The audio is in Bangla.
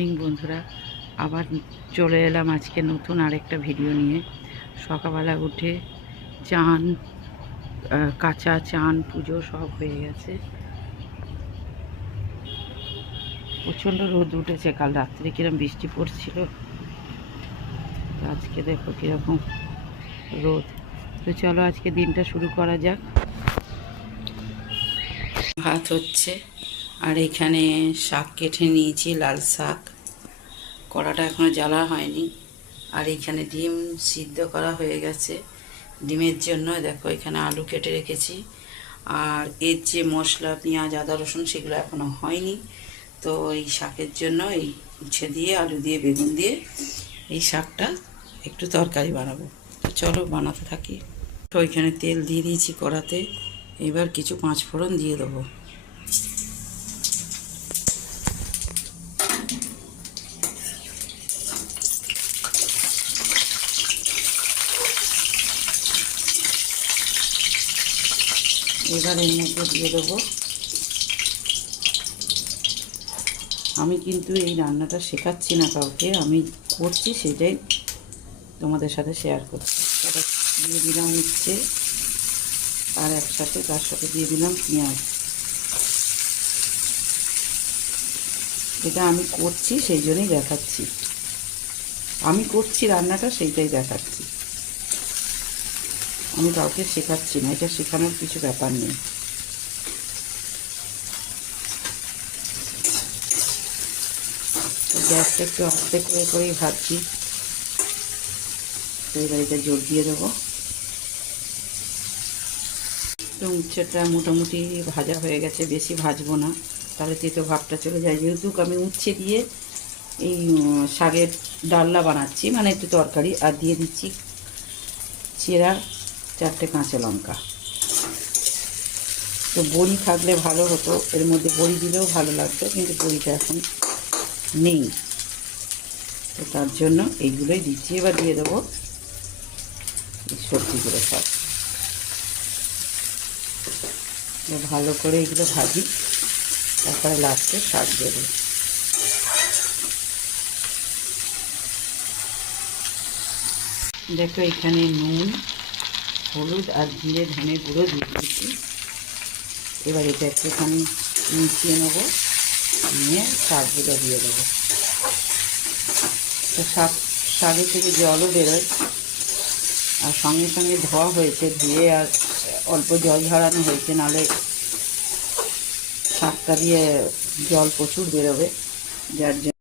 মর্নিং বন্ধুরা, আবার চলে এলাম আজকে নতুন আরেকটা ভিডিও নিয়ে। সকালবেলা উঠে চান, কাঁচা চান, পুজো সব হয়ে গেছে। প্রচণ্ড রোদ উঠেছে, কাল রাত্রে কিরম বৃষ্টি পড়ছিল, আজকে দেখো কীরকম রোদ। তো চলো আজকে দিনটা শুরু করা যাক। ভাত হচ্ছে, আর এখানে শাক কেটে নিয়েছি, লাল শাক। কড়াটা এখনও জ্বালা হয়নি। আর এখানে ডিম সিদ্ধ করা হয়ে গেছে। ডিমের জন্য দেখো এখানে আলু কেটে রেখেছি। আর এর যে মশলা, পেঁয়াজ, আদা, রসুন, সেগুলো এখনও হয়নি। তো এই শাকের জন্য এই উচ্ছে দিয়ে, আলু দিয়ে, বেগুন দিয়ে এই শাকটা একটু তরকারি বানাবো। তো চলো বানাতে থাকি। তো ওইখানে তেল দিয়ে দিয়েছি কড়াতে। এবার কিছু পাঁচফোড়ন দিয়ে দেবো। এবার এর মধ্যে দিয়ে দেবো, আমি কিন্তু এই রান্নাটা শেখাচ্ছি না কাউকে, আমি করছি সেটাই তোমাদের সাথে শেয়ার করছি। এটা দিয়ে দিলাম উচ্ছে, আর একসাথে তার সাথে দিয়ে দিলাম পেঁয়াজ। এটা আমি করছি সেই জন্যই দেখাচ্ছি, আমি করছি রান্নাটা সেইটাই দেখাচ্ছি, আমি কাউকে শেখাচ্ছি না, এটা শেখানোর কিছু ব্যাপার নেই। গ্যাসটা একটু আস্তে করে করেই ভাজছি। তো এবার এটা জোর দিয়ে দেবো। তো উচ্ছেটা মোটামুটি ভাজা হয়ে গেছে, বেশি ভাজবো না, তাহলে তেতো ভাবটা চলে যায়। যেহেতু আমি উচ্ছে দিয়ে এই শাকের ডালনা বানাচ্ছি, মানে একটু তরকারি, আর দিয়ে দিচ্ছি চেরা 4টে কাঁচা লঙ্কা। তো বড়ি থাকলে ভালো হতো, এর মধ্যে বড়ি দিলেও ভালো লাগতো, কিন্তু বড়িটা এখন নেই, তো তার জন্য এইগুলোই দিচ্ছি। এবার দিয়ে দেবো সবজিগুলো সব। ভালো করে এগুলো ভাজি, তারপরে লাস্টে শাক দেবো। দেখো এখানে নুন, হলুদ আর জিরে ধনে গুঁড়ো দিয়ে দিচ্ছি। এবার এটা একটুখানি মিশিয়ে নেবো, নিয়ে শাকগুলো দিয়ে দেবো। তো শাকের থেকে জলও বেরোয়, আর সঙ্গে সঙ্গে ধোয়া হয়েছে, ধুয়ে আর অল্প জল ঝরানো হয়েছে, নাহলে শাকটা দিয়ে জল প্রচুর বেরোবে, যার জন্য